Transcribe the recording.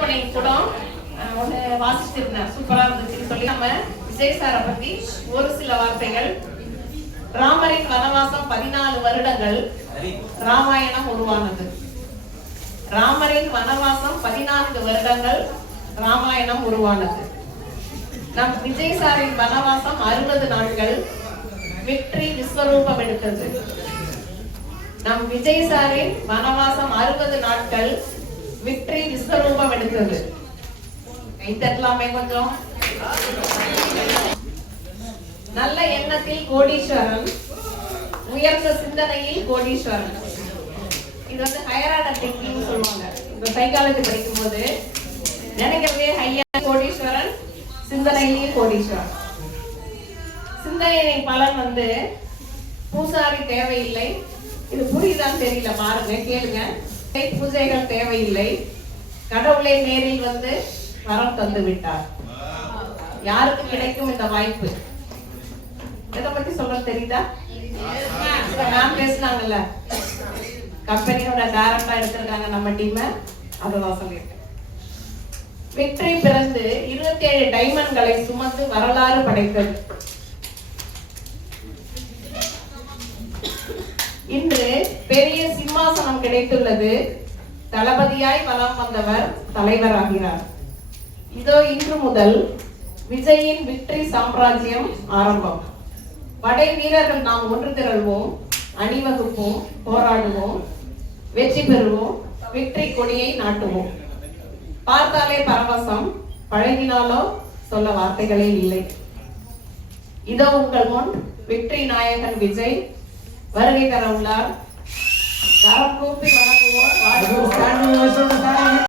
வீரமணி கூட ஒன்று வாசிச்சிருந்தேன், சூப்பரா இருந்துச்சுன்னு சொல்லி நம்ம விஜய் சாரை பத்தி ஒரு சில வார்த்தைகள். ராமரின் வனவாசம் 14 வருடங்கள் ராமாயணம் உருவானது. ராமரின் வனவாசம் 14 வருடங்கள் ராமாயணம் உருவானது. நம் விஜய் சாரின் வனவாசம் 60 நாட்கள் வெற்றி விஸ்வரூபம் எடுத்தது. நம் விஜய் சாரின் வனவாசம் 60 நாட்கள் வெற்றி விஸ்வரூபம் எடுத்தது. கைத்தட்டலாமே கொஞ்சம். நல்ல எண்ணத்தில் கோடீஸ்வரன், உயர்ந்த சிந்தனையில் கோடீஸ்வரன். இது வந்து ஹையர் ஆர்டர் திங்கிங் சொல்லுவாங்க. இந்த சைக்காலஜி படிக்கும் போது நினைக்கிறதே ஹையர் கோடீஸ்வரன், சிந்தனையிலேயே கோடீஸ்வரன். சிந்தனையின் பலன் வந்து பூசாரி தேவையில்லை. இது புரியுதான்னு தெரியல, பாருங்க, கேளுங்க. பூஜைகள் தேவையில்லை, கடவுளை நேரில் வந்து வரம் தந்து விட்டார். யாருக்கு கிடைக்கும் இந்த வாய்ப்பு? எதை பத்தி சொல்ல தெரியுதா? நான் பேசினாங்கல்ல, கம்பெனியோட டைரக்டா எடுத்திருக்காங்க நம்ம டீம், அததான் சொல்லியிருக்கேன். வெற்றி பிறந்து 27 டைமண்ட்களை சுமந்து வரலாறு படைத்தது. இன்று பெரிய சிம்மாசனம் கிடைத்துள்ளது. தளபதியாய் வலம் வந்தவர் தலைவராகிறார். இதோ இன்று முதல் விஜயின் வெற்றி சாம்ராஜ்யம் ஆரம்பம். படை வீரர்கள் நாம் ஒன்று திரள்வோம், அணிவகுப்போம், போராடுவோம், வெற்றி பெறுவோம், வெற்றி கொடியை நாட்டுவோம். பார்த்தாலே பரவசம், பழகினாலோ சொல்ல வார்த்தைகளே இல்லை. இதோ உங்கள் முன் வெற்றி நாயகன் விஜய் வருகை தர உள்ளார். கரம் கூப்பி வணங்குவோம்.